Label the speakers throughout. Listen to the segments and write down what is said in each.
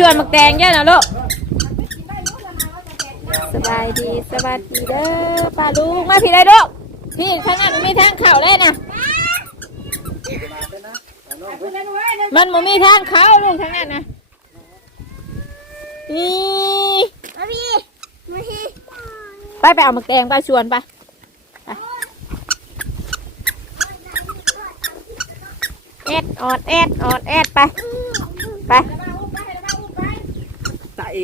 Speaker 1: ชวนมักแตงเยอะนะลูกสบายดีสวัสดีเด้อป้าลุงมาพี่ได้ลูกพี่ข้างหน้ามันมีทางเข่าเลยนะมันมันมีทางเข่าลุงทางนั้นนะนี่
Speaker 2: มาพี่มาพี่
Speaker 1: ไปไปเอามักแตงไปชวนไปไปแอดออดแอดออดแอดไปไป
Speaker 3: ตาเอ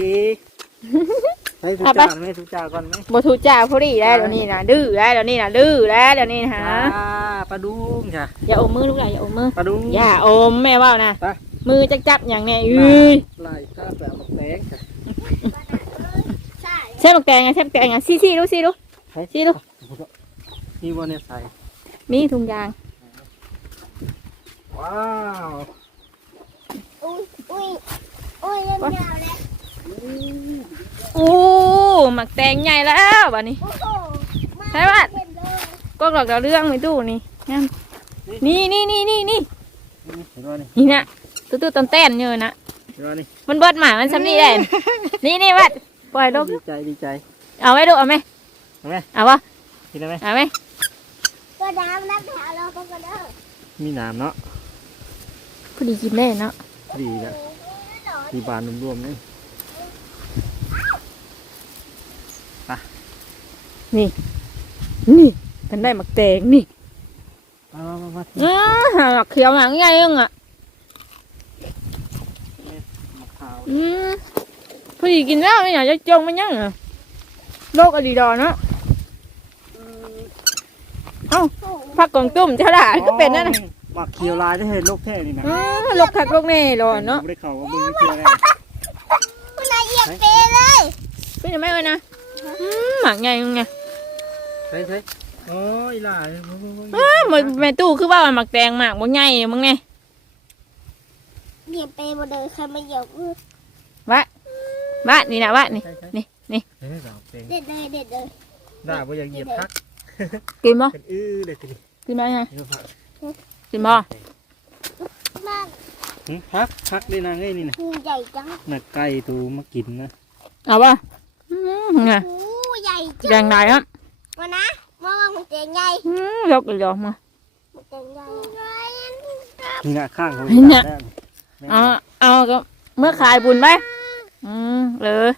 Speaker 3: ให้ทุกจ่าไหมทุกจ่าก่อนไหม
Speaker 1: บทูจ่าพอดีแล้วเดี๋ยวนี้นะดื้อแล้วเดี๋ยวนี้นะดื้อแล้วเดี๋ยวนี้นะฮะ
Speaker 3: อ่าปลาดุงจ้ะ
Speaker 1: อย่าอมมือลูกหลานอย่าอมมือ
Speaker 3: ปลาดุง
Speaker 1: อย่าอมแม่ว่านะ
Speaker 3: ไป
Speaker 1: มือจับจับอย่างเนี้ยอุ้ย
Speaker 3: ไล่ข้าแบบหมกแดงจ้ะ
Speaker 2: ใช่
Speaker 1: ใช่หมกแตงไงใช่หมกแตงไงซี่ซี่ดูซี่ดูชี้ดู
Speaker 3: นี่วันเนี่ยใส่
Speaker 1: มีถุงยาง
Speaker 3: ว้าว
Speaker 2: อุ้ยอุ้ยอุ้ยเล่นยาวเลย
Speaker 1: อู้หมักแตงใหญ่แล้วบัดนี้
Speaker 2: โอ้โหมา
Speaker 1: ใช่ปะ
Speaker 2: เต็มเลย
Speaker 1: ก็หลอกเราเรื่องไม่ตู้นี่งั้นนี่นี่นี่นี่นี่
Speaker 3: เห็นว่านี่
Speaker 1: นี่นะตู้ตู้ต้นเต้นเยอะนะ
Speaker 3: เห็นว่านี่
Speaker 1: มันเบิดหมามันซ้ำนี่ได้นี่นี่วัดปล่อยลง
Speaker 3: ดีใจดีใจ
Speaker 1: เอาไว้ดูเอาไหม
Speaker 3: เอาไหม
Speaker 1: เอาวะ
Speaker 3: กินได้ไหม
Speaker 1: เอาไหม
Speaker 2: ก็น้ำนักแถวเราก็กระเด้อ
Speaker 3: มีน้ำเนาะ
Speaker 1: พอดีกินได้เนาะ
Speaker 3: ดีจ้ะดีบานรวมๆนี่
Speaker 1: นี่กันได้หมักแตงนี่
Speaker 3: มามามา
Speaker 1: อ้าหมักเขียวหนังใหญ่ยังอะ
Speaker 3: มะพร้าว
Speaker 1: อืมพอดีกินแล้วไม่อยากจะจงมันยังอะโรคอดีดอเนาะเอ้าผักกองตุ้มเจ้าหล่าก็เป็นนั่นน่ะ
Speaker 3: หมักเขียวลายได้เห็นโลกแท้นี่นะ
Speaker 1: อืมโรคคักโรคแน่รอเนาะ
Speaker 3: ไม่ได้เข่าว่ามึงเขียวอะไร
Speaker 2: คุณนายเหยียบเปเลย
Speaker 1: เป็นยังไงวะนะ อืมหมักใหญ่ยังไง
Speaker 3: ใช่ใช่โอ้ยล่ะ
Speaker 1: อ้าหมดแม่ตู้คือว่ามันหมักแตงหมากบ่ใหญ่มึงไง
Speaker 2: เหยียบเปหมดเลยใครมาเหยียบอื้อ
Speaker 1: วะวะนี่นะวะนี่ นี่นี่
Speaker 3: เฮ้ยสาวเต็ง
Speaker 2: เด็ดเลยเด็ดเลย
Speaker 3: ด่าว่าอยากเหยียบพัก
Speaker 1: กินบ่
Speaker 3: เป็นอื้อเลยทีนี้
Speaker 1: กินบ่ไง
Speaker 3: เดี๋ยวพัก
Speaker 2: ม
Speaker 1: กินบ่า
Speaker 2: ก
Speaker 3: หึพักพักได้นางไอ้นี่นะ
Speaker 2: หูใหญ่จัง
Speaker 3: น่ะไก่ตูมากินนะ
Speaker 1: เอาป่ะ อืมไง
Speaker 2: หูใหญ่จั
Speaker 1: แดงได้ครับ
Speaker 2: มานะมาว่ามันเจ๋งใหญ่
Speaker 1: อืมยกอีกดอกมา
Speaker 2: มันเจ๋งใหญ่
Speaker 3: นี่นะข้างเขา
Speaker 1: เนี่ยเอาเอาก็เมื่อขายบุญไปอืมเลย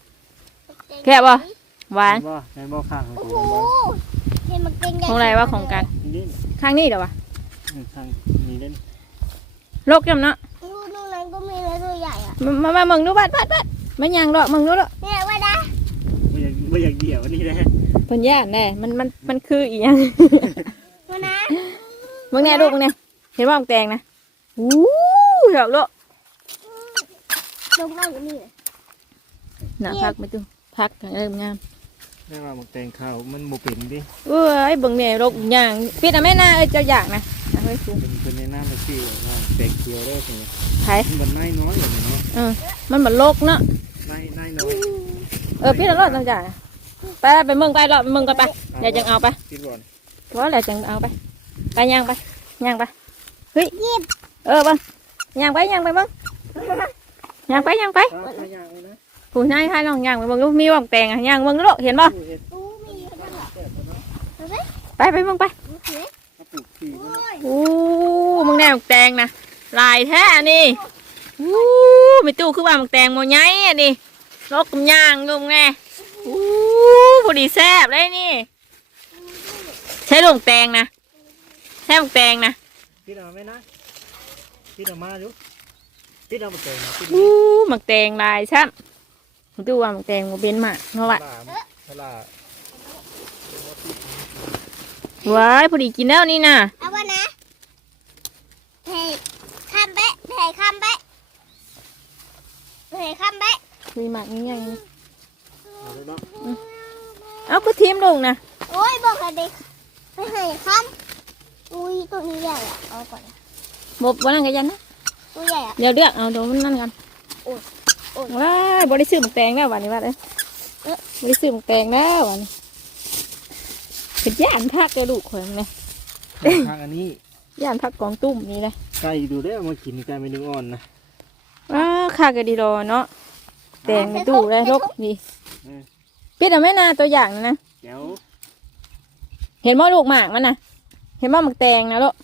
Speaker 1: แค่บ่ หวาน
Speaker 3: บ่ในบ่ข้างของ
Speaker 2: โอ้
Speaker 3: ตู
Speaker 2: โหเห็นมันเจ๋งใหญ่
Speaker 1: ของอะไรว่าของกัน
Speaker 3: นี่
Speaker 1: ข้างนี้เดี๋ยววะ
Speaker 3: ข้างนี่เล่น
Speaker 1: โลกจำเนาะ
Speaker 2: ดูตรงนั้นก็มีเนื้อตัวใหญ่อะ
Speaker 1: มามามามึงดูบัดบัดบัดมันยังดอกมึงดูดอก
Speaker 2: เนี่ยว่านะ
Speaker 3: ไม่ อยากไม่อยากเหยียบวันนี้นะ
Speaker 1: เพิ่นย่านแน่มันมันมันคืออีหยัง
Speaker 2: มานะ
Speaker 1: มึงแน่ลูกมึงแน่เห็นว่ามันแตงนะอู้ดอกโลก
Speaker 2: ลงน้ำอยู่นี่เลย
Speaker 1: น่ะพักไม่ตึงพักเริ่มงาม
Speaker 3: แม่ว่าหมกแตงข้าวมันบ่เป็นดิ
Speaker 1: เอ้ยเบิ่งแน่โลกย่างปิดอะแม่น่าเอ้ยเจ้าอยากนะเอาไว้สูง
Speaker 3: เป็นคนในน้ำมันชื่อว่าแตงเขียวได้สิ
Speaker 1: ไผ
Speaker 3: มันนายน้อยอย่างนี้เนาะ
Speaker 1: เออมันเหมือนโลกเนาะ
Speaker 3: นายนายน้อย
Speaker 1: เออพี่เราลอดจังจ่าไปไปเมืองไปรอดเมืองกันไปเดี๋ยวจังเอาไป
Speaker 3: กินก่อน
Speaker 1: ว่าแล้วจังเอาไปไปย่างไปย่างไปเฮ้ยเออเบังย่างไปย่างไปเบังย่างไปย่างไป
Speaker 3: ข้าวข้าวยางเลยนะ
Speaker 1: ผู้นายให้ลองย่างไปเบังลูกมีว่างแตงอะย่างเบังลูกเห็นบ่
Speaker 2: อู้มีอยู่นั่นแหละ
Speaker 1: ไปไปเบังไป
Speaker 2: โอเค
Speaker 3: ข้าวปลูกที่
Speaker 2: โอ้ย
Speaker 1: อู้มึงแน่ว่างแตงนะลายแท้อันนี่อู้ไม่ตู้คือว่าว่างแตงโมไงอัน นี้ลกกำย่างลุงแน่อู้พอดีแซ่บเลยนี่ ใช้ลูกแตงนะใช้ลูกแตงนะ
Speaker 3: พี่เอาไหมนะพี่เอามาดูพี่เอาหมกแตงนะพี่
Speaker 1: อู้หมักแตงลายช่ำผมดูว่าหมักแตงมันเป็นหมากเพราะว่า
Speaker 3: ตลาด
Speaker 1: ว้ายพอดีกินแล้วนี่นะ
Speaker 2: เอาวะนะเฮ้ยข้ามแบะเฮ้ยข้ามแบะเฮ้ยข้ามแบะ
Speaker 1: มีหมากนี่ไง
Speaker 3: เอาเลยเนาะ
Speaker 1: เอาก็ทีมลงนะ
Speaker 2: โอ้ยบอกให้เด็กไม่ให้ข้ามอุ้ยตัวนี้ใหญ่อะเอาก่อน
Speaker 1: บบวันนั้นกันยันนะ
Speaker 2: ตัวใหญ่อะ
Speaker 1: เดี๋ยวเลือกเอาเดี๋ยวมันนั่นกัน
Speaker 2: โอ้ยโอ้ย
Speaker 1: ว้ายบริสุทธิ์หมักแตงแล้ววันนี้ว่าเลยเอ๊ะบริสุทธิ์หมักแตงแล้ววันนี้เป็นย่านพักเลยลูกคนเลย
Speaker 3: ทางอันนี้
Speaker 1: ย่านพักกองตุ้มนี่เลย
Speaker 3: ไก่ดูได้เอามากินไก่ไม่นึงอ่อนนะ
Speaker 1: ว้าวคากะดีรอเนาะ แตงในตู้ได้ลกนี่ปิดเอาแม่นาตัวอย่างนะนะ
Speaker 3: เดี๋ยว
Speaker 1: เห็นบ่ลูกหมากมันนะเห็นบ่หมักแตงนะลูก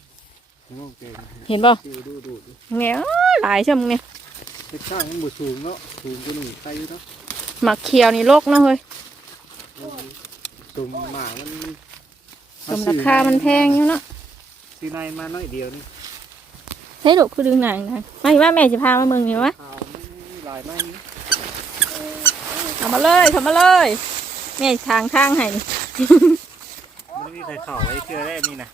Speaker 3: งงเก่ง
Speaker 1: เห็นบ่
Speaker 3: ดูดูดูดู
Speaker 1: เนี่ยหลายช่ำเนี่ย
Speaker 3: เฮ็ดข้างมันบ่สูงเนาะสูงกว่านี่ใครอยู่เนาะ
Speaker 1: หมักเขียวนี่ลกเนาะเฮ้ย
Speaker 3: ตุ่มหมามัน
Speaker 1: สมราคามันแพงอยู่เนาะ
Speaker 3: ซื้อในมาน้อยเดียวนี่
Speaker 1: ให้ลูกคือดึงหนังนะมาอีกว่าแม่จะพามาเมืองนี่วะ
Speaker 3: ขาวมันลายไม้นี่
Speaker 1: เอามาเลยเข้ามาเลยแม่ทางทางให้นี่
Speaker 3: มันมีใส่เข่าไว้เชื่อได้นี่นะ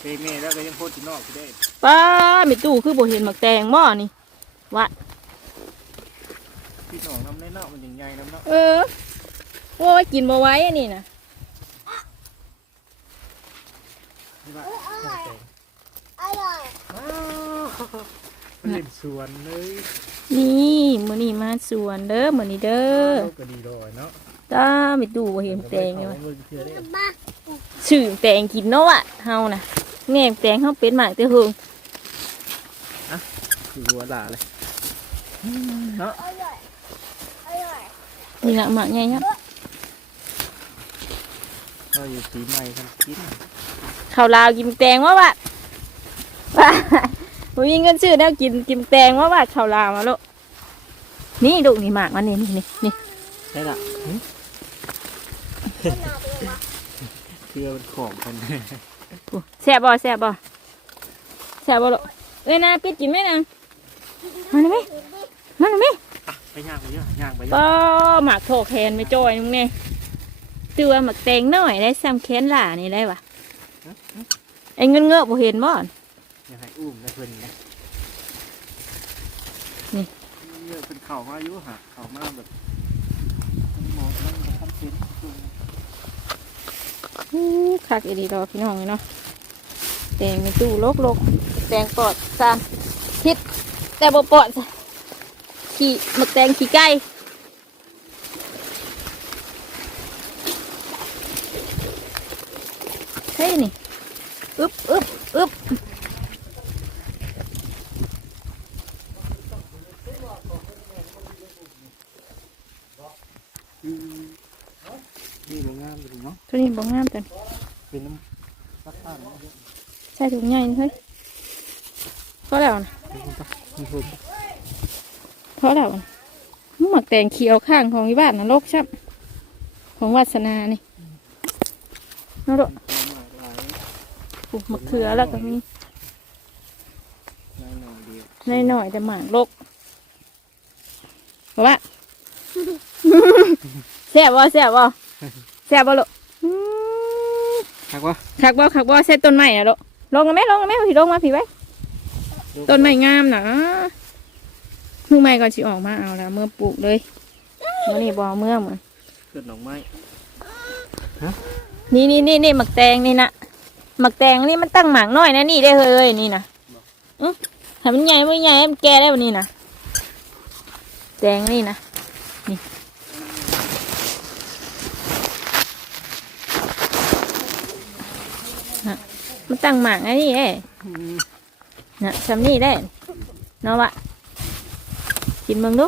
Speaker 3: เปเมแล้วก็ยังโคตรจีนอกอยู่ได้
Speaker 1: ป้ามีตู้คือบ่เห็นหมักแตงหม้อนี่
Speaker 3: พี่น้องน้ำในเนาะมันยังใหญ่น้ำเนาะ
Speaker 1: เออโอ้ยกินมาไว้อันนี้นะ
Speaker 3: นี่ว่า
Speaker 2: อร่อยอร่อย
Speaker 3: อ้าวมันเล่นสวนเลย
Speaker 1: นี่มื้อนี้มาสวนเด้อมื้อนี้เด้อ
Speaker 3: โลกก็ดีดอยเนาะ
Speaker 1: ตามีตู้บ่เห็นหมักแตงนี่วะ
Speaker 3: มันเชื่อได้
Speaker 2: มา
Speaker 1: ชื่อแตงกินเนาะวะเฮานะแง่แตงเฮาเป็นหมากแต่เฮิง
Speaker 3: คือหัวหลาเลยเนาะ
Speaker 2: อร่อยอร่อย
Speaker 1: นี่ละหมากใหญ่ครับ
Speaker 3: ก็อยู่ปีใหม่กันกิน
Speaker 1: ข้าวลาวกินแตงวะวะว่า บ่มีเงินซื้อแล้วกินกินแตงวะวะข้าวลาวมาลูกนี่ลูกนี่หมากมันนี่นี่นี่นี่
Speaker 3: ใช่ละ
Speaker 2: ขนาดเดียว
Speaker 3: เชื่อมันของกัน
Speaker 1: โอ้แซ่บบ่แซ่บบ่แซ่บบ่ลูกเอ้ยนาปิดกินไหมนางมาหน่อยไหมมาหน่อยไหม
Speaker 3: ไปย่างไปเยอะย่างไปเย
Speaker 1: ก็
Speaker 3: อะ
Speaker 1: หมากโถแคนไม่จอยนุ่งเนี่ยตัวหมักแตงน้อยได้ซ้ำแคนหล่านี่ได้ปะไอ้เงินเงอะบ่เห็นบ่ อน
Speaker 3: อย่าให้อุ้มนะเพิ่นนะ
Speaker 1: นี่
Speaker 3: เยอะเป็นเข่ามาอายุหะเข่ามาแบบมันหมดมันมันทำเป็น
Speaker 1: อู้คักอีดีรอพี่น้องเลยเนาะแตงในตู้ลกลกแตงปลอดสามทิศแต่บ่ปลอดจ้ะขี่หมักแตงขี่ไก่เฮ้ยนี่อึบอึบอึบ
Speaker 3: นี่โรงงานอยู่เนาะ
Speaker 1: ตัวนี้บ่งามจัง
Speaker 3: เป็นน้ำซักผ้าเนาะ
Speaker 1: ใส่ถุงใหญ่นี่เฮ้ยพอแล้วนะ
Speaker 3: เป็นคนปะมีคน
Speaker 1: พอแล้วนะหมักแตงเขียวข้างของอีบ้านนะโลกชับของวัสนานี่นั่นโลก
Speaker 3: หลายหลาย
Speaker 1: ปลูกมะเขือแล้วก็มี
Speaker 3: หลายหน่อยเดียว
Speaker 1: ในหน่อยแต่หมากโลกบอกว่าแซ่บบ่แซ่บบ่แซ่บบ่ลูกอืม
Speaker 3: ทักวะ
Speaker 1: คักบ่คักบ่ใส่ต้นไม้นะลูก ลงกันไหมลงกันไหมพี่ลงมาพี่ไว้ต้นไม้งามนะมือใหม่ก่อนสิออกมาเอาละเมื่อปลูกเลยมื่อนี้บ่เอาเมื่อเหมือน
Speaker 3: เกิดหนองไม้
Speaker 1: นี่นี่นี่นี่หมักแตงนี่นะหมักแตงนี่มันตั้งหมากน้อยนะนี่ได้เลยนี่นะอื้อถ้ามันใหญ่ไม่ใหญ่มันแก่ได้วันนี้นะแตงนี่นะนี่นะ มันตั้งหมากนะนี่เอ้นะทำนี่ได้เนาะวะกินเบิ่งดู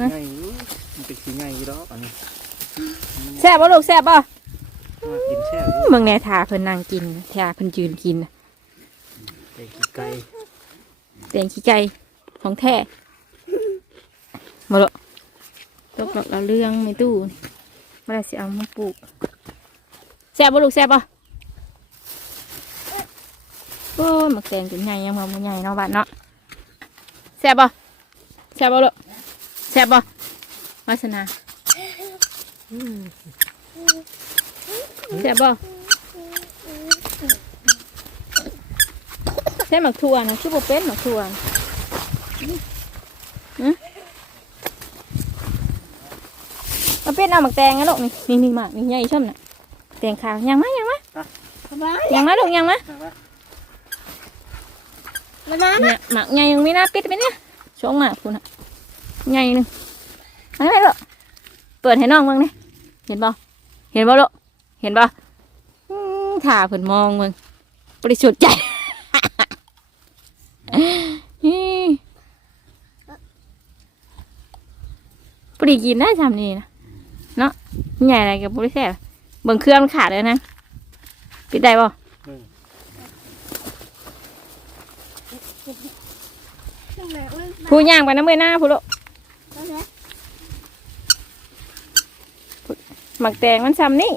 Speaker 3: ง่ายอยู่มันเป็นสีง่ายอยู่ดอกอันนี้
Speaker 1: แซ่บป่ะลูกแซ่บป่ะ
Speaker 3: มากินแช่อยู่
Speaker 1: เมืองแนทาเพิ่นนั่งกินทาเพิ่นยืนกินน่ะ
Speaker 3: แต่กินไก่
Speaker 1: แตงขี้ไก่ของแท้มาละตกดอกเราวเรื่องในตู้นี่มาได้สิเอามาปลูกแซ่บป่ะลูกแซ่บป่ะ โอ้ยหมักแตงจนใหญ่ยังมาบ่ใหญ่เนาะบ้านเนาะแซ่บป่ะแซ่บป่ะลูกแซ่บป่ะวาสนาแซ่บป่ะใช่หมักถั่วนะชื่อโบเป็นหมักถั่วนะอืมเอาเป็นเอาหมักแตงนะลูกนี่นี่นี่หมากนี่ใหญ่ช่ำน่ะแตงขาวยังมะยังมะ
Speaker 2: มา
Speaker 1: ยังมะลูกยังมะ
Speaker 3: ทักวะ
Speaker 2: มาน้
Speaker 1: เนี่ยหมักใหญ่ยังไม่น่าปิดไปเนี่ยช่วงหมากคุณอะใหญ่หนึ่งเอะไรลูกเปิดให้น้องเบิ่งนี่เห็นบ่เห็นบ่ลูกเห็นบ่ถ่าเพิ่นมองเบิ่งบริสุทธิ์ใจอืมพอดีกินได้ทำนี่นะเนาะใหญ่อะไรกับบริแซ่บเบิ่งเครื่องมันขาดเลยนะปิดได้ป่ะ
Speaker 3: เบิ่
Speaker 1: ผู้ย่างไปน้ำเมื่อหน้าผู้โลหมักแตงมันซ้ำนี่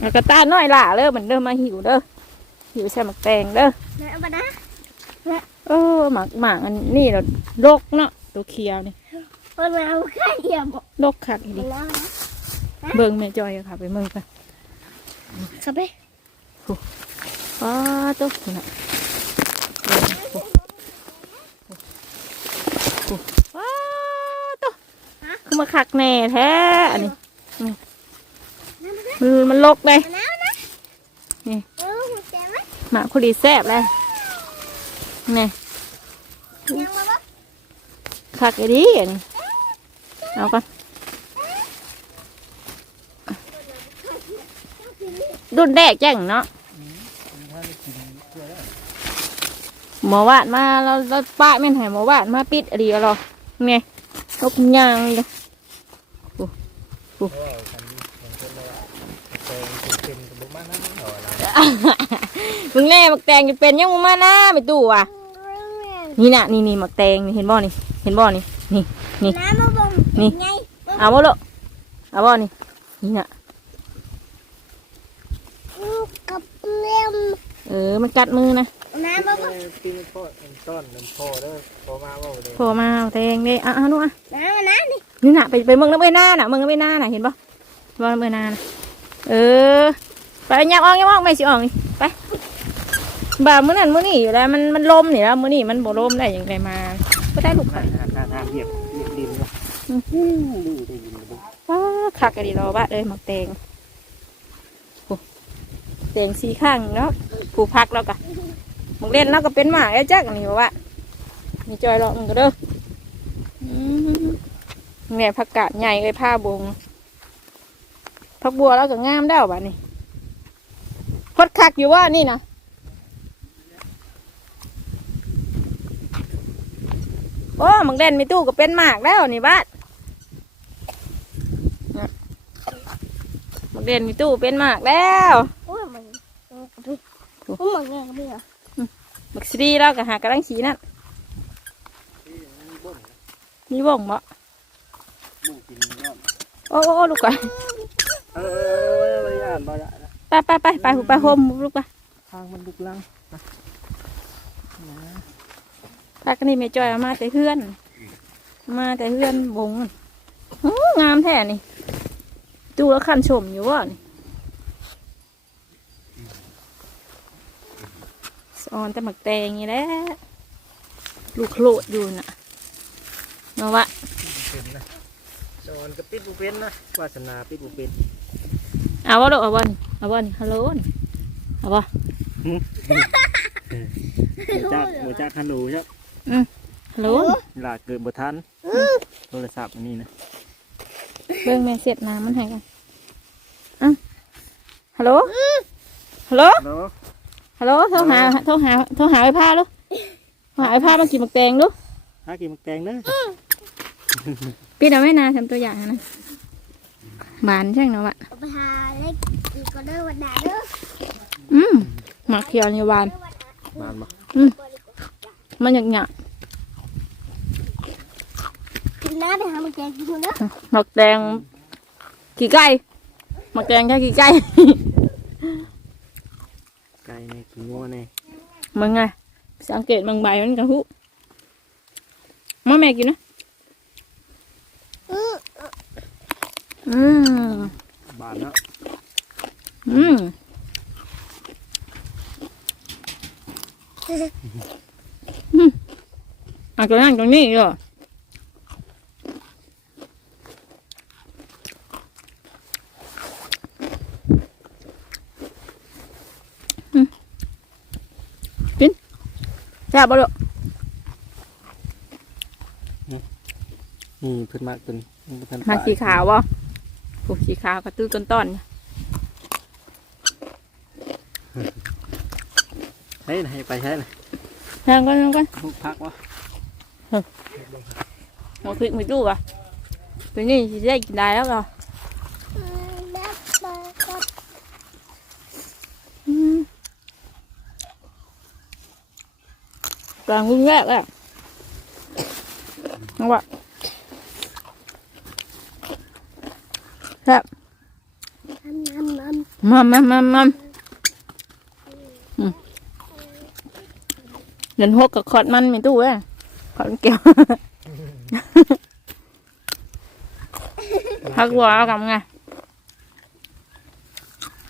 Speaker 1: แล้วก็ตาน้อยล่ะเด้อมือนเดิมมาหิวเด้อหิวใช่หมักแตงเด้อ
Speaker 2: เอ
Speaker 1: อหมักหมักอันนี่เราโรคเนาะตัวเคียวนี่
Speaker 2: มันเอาข้าเดียว
Speaker 1: โรค
Speaker 2: ขั
Speaker 1: ด
Speaker 2: ดิ
Speaker 1: เบิ่งแม่จอยค่ะไปเบิ่งกัน
Speaker 2: เข้าไป
Speaker 1: อ๋อตุ๊กนะว้าตุ๊กมาคักแน่แท้อันนี้
Speaker 2: มันนะ
Speaker 1: มันลกเลย
Speaker 2: มะนาวนะ
Speaker 1: นี่
Speaker 2: เออหัวใจไหมา
Speaker 1: คุดีแซบเลยนี่
Speaker 2: ยั
Speaker 1: กไอ้ดิอันนี้เอาก่อนรุ่นแรกแจ้งเนาะ
Speaker 3: มีท่านได้กินเพื่อแล้ว
Speaker 1: หมอวาดมาเราเราป้าแม่นใหายหมอวาดมาปิดอะไรกันหรอไงนกยางเลย
Speaker 3: เพราะว่าคันนี้มันเป็นเลยแตงเป็นๆกับบุมานั่นเหรอล่ะ
Speaker 1: มึงแน่หมักแตงจะเป็นยังมึงมาหน้าไปตู้ว่ะ นี่น่ะนี่นี่หมักแตงนี่เห็นบ่นี่เห็นบ่นี่นี่นี่
Speaker 2: น้ำมาบ่ง
Speaker 1: นี่
Speaker 2: ไง
Speaker 1: เอาบ่ลูกเอาบ่นี่นี่น่ะ
Speaker 2: ลูกกับเลี้ยม
Speaker 1: เออมันกัดมือนะ
Speaker 2: น้ำมาบ่ง
Speaker 3: ปีนพ่อต้นน้ำพ่อเด้อพอมาว่าเลย
Speaker 1: โผล่มาเอาแตงเลยอะอะนู่นอะ
Speaker 2: น้ำมานะนี่
Speaker 1: นี่น่ะไปไปเมืองน้ำเอ้ยหน้าน่ะเมืองน้ำเอ้ยหน้าน่ะเห็นบ่บ่น้ำเอ้ยหน้าน่ะเออ ไปยับออกยับออกไม่สิออกนี่ไปบ่ามื้อนั้นมื้อนี้อยู่แล้วมันมันลมนี่แล้วมื้อนี้มันบ่ลมได้ยังไงมาก็ได้ลูก
Speaker 3: ทา
Speaker 1: ค่ะ
Speaker 3: งทางทางเหยียบเหยียบดินเนาะ
Speaker 1: อืม
Speaker 3: อู้ดูได้ยินเลย
Speaker 1: ว้าคักกันดีรอบ้าเลยหมักแตงโอ้แตงสีข้างเนาะผูพักแล้วกะ มึงเล่นแล้วก็เป็นหมาไอ้จักอันนี่บอกว่ามีจอยรอมึงก็เด้ออืมเนี่ยผักกาดใหญ่เลยผ้าบงผักบัวแล้วก็งามได้วบ้านี่พดคักอยู่ว่านี่นะโอ้มึงเล่นมีตู้ก็เป็นหมากแล้วนี่บ้านหมักเด่นมีตู้เป็นหมากแล้ว
Speaker 2: โอ้ยมันมันกับพี่โอ้ยมันไงกับพี่เหรอ
Speaker 1: หมักซีดีแล้วก็หากระดังสีนั่นมีบ่งบ่โอ้โอ้ลูกไป
Speaker 3: เอไม่ยานได้
Speaker 1: ไปไปไปไปไปโฮมลูกไป
Speaker 3: ทางมันลุกลัง
Speaker 1: พากันนี่แม่จอยมาแต่เพื่อน มาแต่เพื่อนบงงามแท้นี่ตู้แล้วคันชมอยู่ว่านี่ สอนแต่หมักแตงนี่แหละลูกโคลดอยู่น่ะเนาะวะ
Speaker 3: เป็นนะสอนกับปิดบุเป็นนะวาสนาปิดบุเป็น
Speaker 1: เอาวะลูกเอาวะนี่เอาวะนี่ฮัลโหลนี่เอาวะ
Speaker 3: หมูจักหมูจักฮัลโหลใช่
Speaker 1: ฮัลโหล
Speaker 3: หลาเกิดบ่ทันโทรศัพท์อันนี้นะ
Speaker 1: เบิ่งแม่เสร็จน้ำมันให้กันอะฮัลโหลฮัลโหล
Speaker 3: ฮัลโหล
Speaker 1: ฮัลโหลโทรหาโทรหาโทรหาไอ้ผ้าลูกโทรหาไอ้ผ้ามากินหมักแตงลูก
Speaker 3: หากินมักแตงเด้อ
Speaker 1: พี่เอาไม่นาทำตัวอย่างนะหวานใช่ไหมวะ
Speaker 2: เอาไปหาเล็กอีกก็เด้อวันดาเด้อ
Speaker 1: อืมหมักเขียวนี่หวาน
Speaker 3: มานบ่
Speaker 1: มันหยักหยัก
Speaker 2: กินน้ำไปหามันแกงกินคนเด้อ
Speaker 1: หมักแตงกี่ไก่หมักแตงแค่กี่ไก่
Speaker 3: ไก่ในขี้งัวใน
Speaker 1: มึงไงสังเกตบางใบมันกระหุมาแม่กินนะ
Speaker 2: อือ
Speaker 1: อืม
Speaker 3: บานเนาะ
Speaker 1: อืมอืมอะตรงนั้นตรงนี้เหรออืมกินแซ่บบ่ลูก
Speaker 3: นี่เพิ่นมากเป็นเพิ่น
Speaker 1: มาสีขาวบ่พวกสีขาวกระตื้อต้นต้นๆ
Speaker 3: ใช่นะให้ไปใช่นะ
Speaker 1: นั่งก่อนนั่งก่อน
Speaker 3: ลูกพักวะ
Speaker 1: หมดพริกไม่ตู้อะตัวนี้จะได้กินได้แล้วเหรอ
Speaker 2: อืมแล้วปลาก็
Speaker 1: อืมก ลางรุ่นแรกอะนังวะครับ
Speaker 2: น้ำน้ำน้
Speaker 1: มัมมัมมัมมัมอืมเดินหกกับขอดมันไม่ตู้อะขอดแก้วพักวัวเอากำไง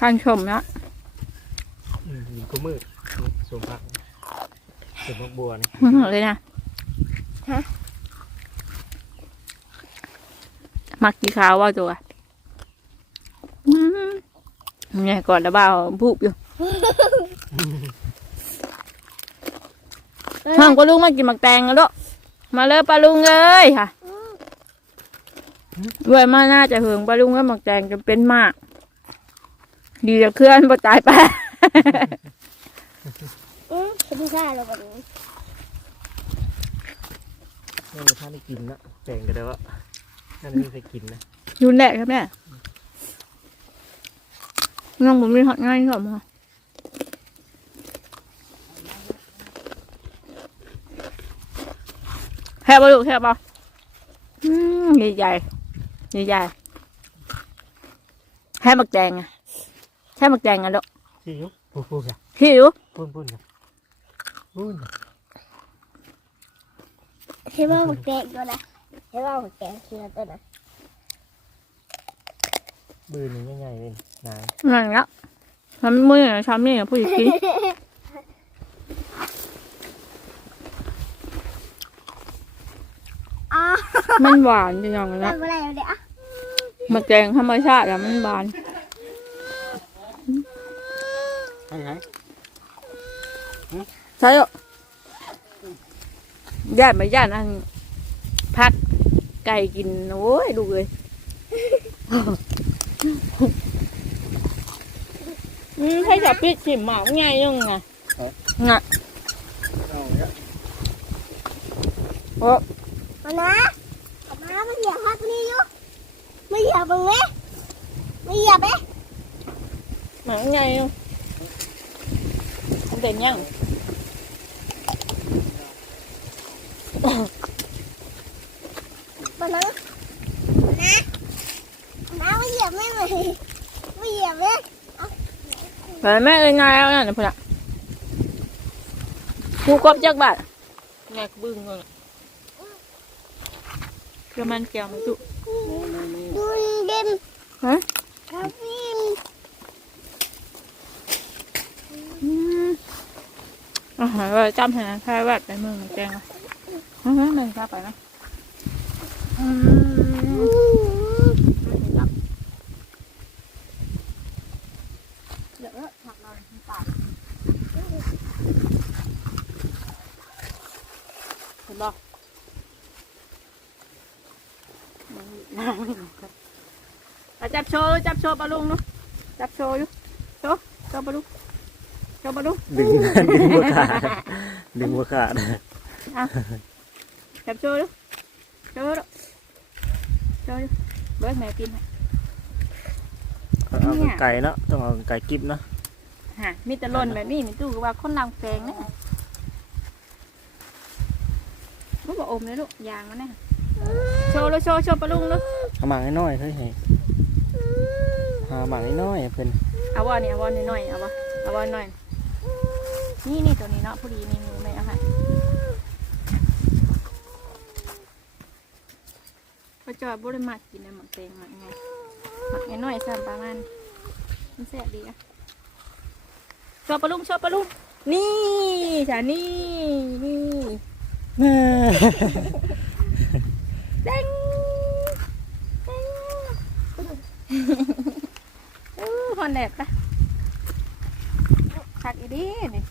Speaker 1: การชมนะ
Speaker 3: อืมดีกูมืดสมพัก สมพักบัวนี่
Speaker 1: เลยนะมักกี่ขาวว่าตัวอืมเนี่ยก่อนระบ้าพูบอยู่ำห้องปลาลุงมากินหมักแตงกันลูกมาเลยปลาลุงเอ้ยค่ะด้วยมาน่าจะเหิงปลาลุงก็หมักแตงจนเป็นมาก ดีจะเคลื่อนบ่ตายไป
Speaker 2: อืมฉันไม่ใช่หรอกวันนี้
Speaker 3: นี่มันท่านได้กินนะแจงกันแล้วอะนั่นไม่เคยกินนะ
Speaker 1: อยุ่นแหละครับแม่น้องผมมีหอดง่ายที่สุดมาแค่บลูกแค่บออืมใหญ่ใหญ่ใหญ่ๆแค่หมักแดงอะแค่หมักแดงอะลูก
Speaker 3: สิยุพูดพูดกัน
Speaker 1: พี่รู้
Speaker 3: พูดพูดกัน พูด
Speaker 2: ใช่ว่าหมกแดงตัวนะใช่ว่าหมกแดงคือตัวนะ
Speaker 3: บืนนี่ยังไงเป็นนาย
Speaker 1: นั่นละมันมือชามนี่ยผู้หญิงกิน
Speaker 2: อ๋อ
Speaker 1: มันหวานจังอย่าง
Speaker 2: ทำ
Speaker 1: นะ
Speaker 2: อะไรเดี๋ยวอะ
Speaker 1: หมักแดงธรรมชาติอะมันหวาน
Speaker 3: ใช่ไหม
Speaker 1: ใช่หรอญาติมาญาติอันพักไก่กิน โอ้ยดูเลยอืมให้จับปิดสิหมาไงยังไงงะ
Speaker 3: เอาเนี่ย
Speaker 1: โอ้
Speaker 2: มานะเอามาไม่เหยียบพักนี่อยู่ไม่เหยียบมึงไหมไม่เหยียบไหม
Speaker 1: หมาไงยังมันเป็นยัง
Speaker 2: มานะนะมาไม่เหยียบไม่เลยไม่เหยียบเลย
Speaker 1: แต่แม่เอ้ยไงแล้วนั่นนะพุ่นอะกูกบจักบาทไงกูบึ้งเลยกระมันแก้วมันตุ
Speaker 2: ดูเด่น
Speaker 1: ฮะ
Speaker 2: ครับพี่
Speaker 1: อืมอาหารว่าจำหาใครวัดไปเมืองแกงอะ อือฮึหนึ่งข้าไปนะอืมเดี๋ยวผักเราในปากเห็นบอกอะจับโชว์จับโชว์ปลาลุงเนาะจับโชว์อยู่โชว์โชว์ปลาลุงโชว์ปลาลุง
Speaker 3: ดึงดึงบัวขาดดึงบัวขาด
Speaker 1: จับโชว์ดูโชว์ดูโชว์ดูเบิร์ดแม่กินให้
Speaker 3: เอาไก่เนาะต้องเอาไก่กิ๊บเนาะ
Speaker 1: ฮะมีแต่หล่นแบบนี้นี่ตู้ก็ว่าคนลังแปลงนะลูกบอกอมเลยลูกยางมันนะโชว์เลยโชว์โชว์ปลาลุงเลย
Speaker 3: เอาหมากน้อยๆเฮ้ยหาหมากน้อยๆเพิ่น
Speaker 1: เอาว่านี่เอาว่านี่หน่อยเอาว่าเอาว่าหน่อย นี่นี่ตัวนี้เนาะพอดีนี่นี่ไม่เอาให้ พอจอยบริมากินนะหมักเตงหมักไงหมักน้อยๆสามประมาณมันแซ่บดีอะชอบปลาลุงชอบปลาลุงนี่จ้ะนี่นี่
Speaker 3: แม่
Speaker 1: เด้งเด้งอู้ฮอนแดดปะขัดอีดีนี่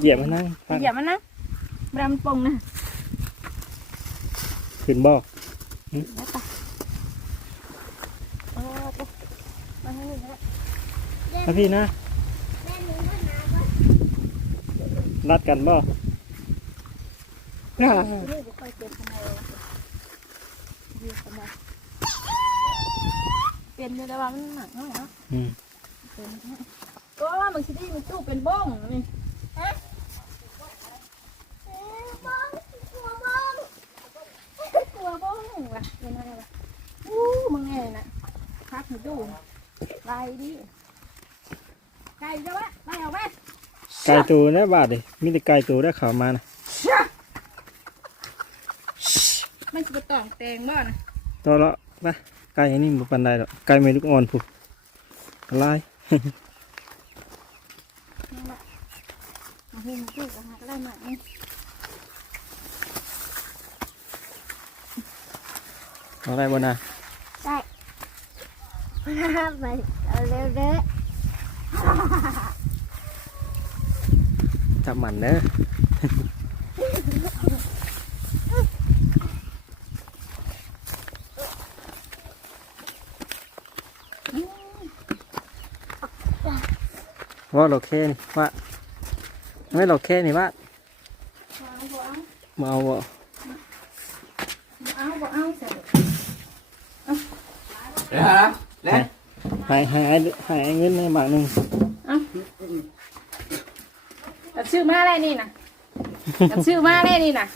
Speaker 3: เหยียบมานั่งฟัง
Speaker 1: เหยียบมันนะบรามนปงนะ
Speaker 3: ขึ้นบ่
Speaker 1: แล้วปะโอ้โหมาให้นี่นะ
Speaker 3: ถ้าพี่นะ
Speaker 2: แม่หนูมาหาว่า
Speaker 3: นัดกันบ่
Speaker 2: นี่จะคอยเก็บขโมยดีขโมยเปลี่ยนเดี๋ยวว่ามันหนักเนาะเนาะ
Speaker 3: อืม
Speaker 1: ก็ว่ามันสิได้มันตู้เป็นบ้องนี่
Speaker 2: เอ้ยบ้องกลัวบ้อง
Speaker 1: ก ลัวบ้องว่ะเป็นไงล่ะอู้มึงไงน่ะพักให้ดูไปดิไก่จะวะไปเอาไป
Speaker 3: ไก่ตัวนะบาดดิมีแต่ไก่ตัวได้ข่าวมานะ
Speaker 1: มันจะต้องแตงบ่นะ
Speaker 3: ตัวละไปไก่อันนี้บ่ปานใดดอกไก่ไม่ลูกอ่อนผู้อะไร
Speaker 1: เอาให้มันตู้กันก็ได้มานี่
Speaker 3: อะไรบ่นะ
Speaker 2: ได้ไปเอาเร็วเด้อ
Speaker 3: จับมันเด้อว่าโอเคนี่ว่าไม่โอเคนี่ว่ามาเอาบ่
Speaker 1: เอาบ่เอาเสร็จ
Speaker 4: เดี๋ยวนะเล่น
Speaker 3: ให้ให้ให้ให้เงินในบาทหนึ่ง
Speaker 1: ตัดชื่อมาได้นี่นะตัดชื่อมาได้นี่นะ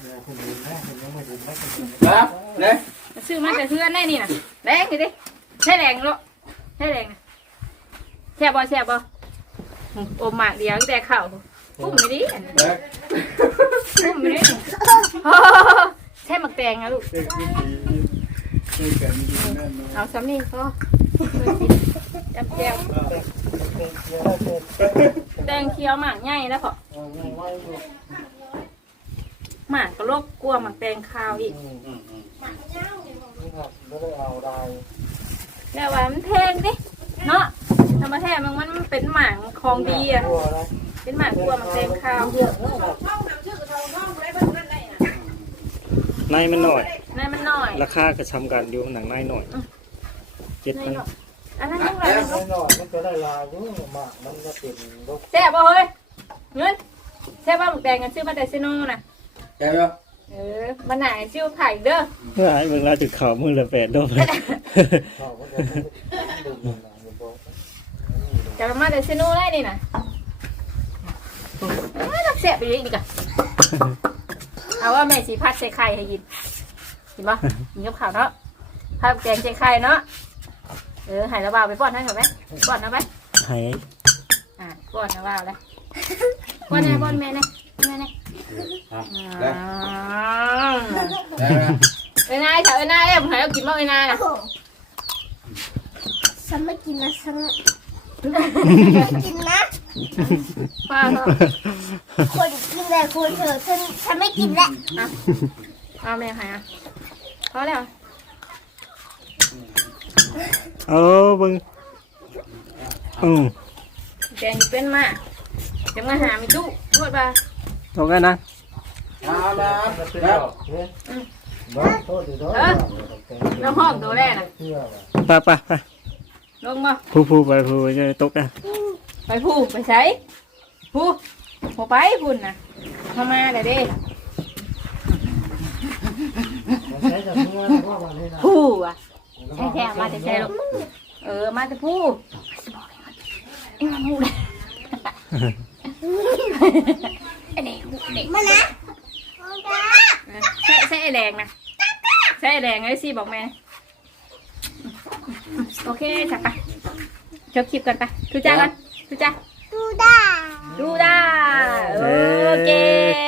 Speaker 4: ครับเล่น
Speaker 1: ตัดชื่อมาแต่เพื่อนได้นี่นะแรงดิใช่แรงเนาะใช่แรงนะแซ่บบ่แซ่บบ่โอมหมากเดียวแต่ข้าวปุ้มไม่ดี
Speaker 4: เล่น
Speaker 1: ปุ้มไม่ดีใช่หมักแตงนะลูก เอาซ้ำนี่ก็จำแก้วแตงเคี้ยวหมากใหญ่แล้วพอหมากก็โรคกลัวหมากแตงข้าวอีกแล้วว่ามันแพงดิเนาะธรรมแท้มันมันเป็นหมากของดีอะเป็นหมากกลัวหมากแตงข้าว
Speaker 3: ในมันหน่อย
Speaker 1: นั่นมันหน่อย
Speaker 3: ราคากระชำกันอยู่หนังในหน่อยเจ็ด
Speaker 1: ใน
Speaker 3: พัน
Speaker 1: หน่อยอันนั้นยังไง
Speaker 5: หน่อยมันก็ได้ลายอยู่มากมันจะเป็นโรค
Speaker 1: แซ่บบ่เฮ้ยเงินแซ่บบ่หมากแตงกันชื่อมาแต่ซิโน่น่ะ
Speaker 4: เดี๋ยวเดี๋ยว
Speaker 1: เออมันหนาชื่อไผ่เด้อ
Speaker 3: เมื่อไอ้เวลาจุดข่าวมือละแปดโดน
Speaker 5: เขาก็จะดื่มหนังอยู่บ่
Speaker 1: จะมาแต่ซิโน่ได้นี่นะเอ้ยรักเสียไปเลยดีกว่าเอาว่าแม่สีพัดใส่ไข่ให้กิน กินปะกินกับข้าวเนาะพัดแกงใส่ไข่เนาะเออใหายระบาวไปป้อนให้เขาไหมป้อนนะไหม
Speaker 3: หาย
Speaker 1: อ่าป้อนระบาวเลยป้อนแน่ป้อนแม่แน่แม่แน่
Speaker 4: เล่น
Speaker 1: อ่า
Speaker 4: เดี๋ยวเดี๋ยว
Speaker 1: เอ้ยนายค่ะเอ้ยนายเอ้ยผมให้เรากินบ้างเอ้ยนายนะ
Speaker 2: ฉันไม่กินนะฉันไม่กินนะ
Speaker 1: ป้าเขา
Speaker 2: คนกินแต่คนเถอะฉันฉันไม่กินแล้ว
Speaker 1: เอาแม่ให้อะ พอแล้ว
Speaker 3: เออเบึงอืม
Speaker 1: แกงอยู่เป็นมาจะมาหาไม่จุพูดป่ะ
Speaker 3: ตกกันนะ
Speaker 4: มามา
Speaker 5: มันเป็น
Speaker 4: เดี๋
Speaker 5: โร
Speaker 4: ยว
Speaker 5: คเนี่ยบ้าโทษดีโทษ
Speaker 1: แล้วห้องตัวแรกน่ะ
Speaker 5: เชื่อว่า
Speaker 3: ไปไปไป
Speaker 1: ลงมา
Speaker 3: ผู้ผู้ไปผู้ไปจะตกกัน
Speaker 1: ไปผู้ไปใช้ผู้ผู้ไปพุ่นน่ะเข้ามาเลยเด้ ผู้อะใช่แท้มาแต่ใช่ลูกเออมาแต่ผู้ไอ้มันหูเลยไอ้เด็กเด็ก
Speaker 2: มานะ
Speaker 1: ใช่ใช่ไอ้แดงนะใช่ไอ้แดงไอ้สิบอกแม่โอเคจับไปจบคลิปกันไปทุจ้ากันทุจ้า
Speaker 2: ดูได้
Speaker 1: ดูได้โอเค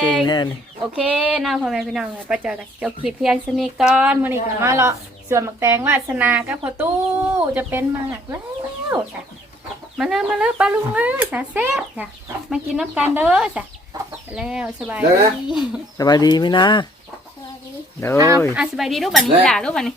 Speaker 3: เก่งแน่นี่
Speaker 1: โอเคน้าพ่อแม่พี่น้องไปเจอกันจบคลิปเพียงสนิทก่อนมื้อนี้ก็มาเลาะส่วนหมักแตงวาสนากับพ่อตู้จะเป็นมากแล้วจ้ะมาเลยมาเลยปลาลุงเอ้ยจ้ะแซ่บจ้ะมากินน้ำกันเด้อจ้ะแล้วสบายดี
Speaker 3: สบายดีไหมนะ
Speaker 2: สวัสดี
Speaker 3: เด้
Speaker 1: อ้าว
Speaker 3: อ
Speaker 1: อะสบายดีลูกบัดนี้ด่าลูกบัดนี้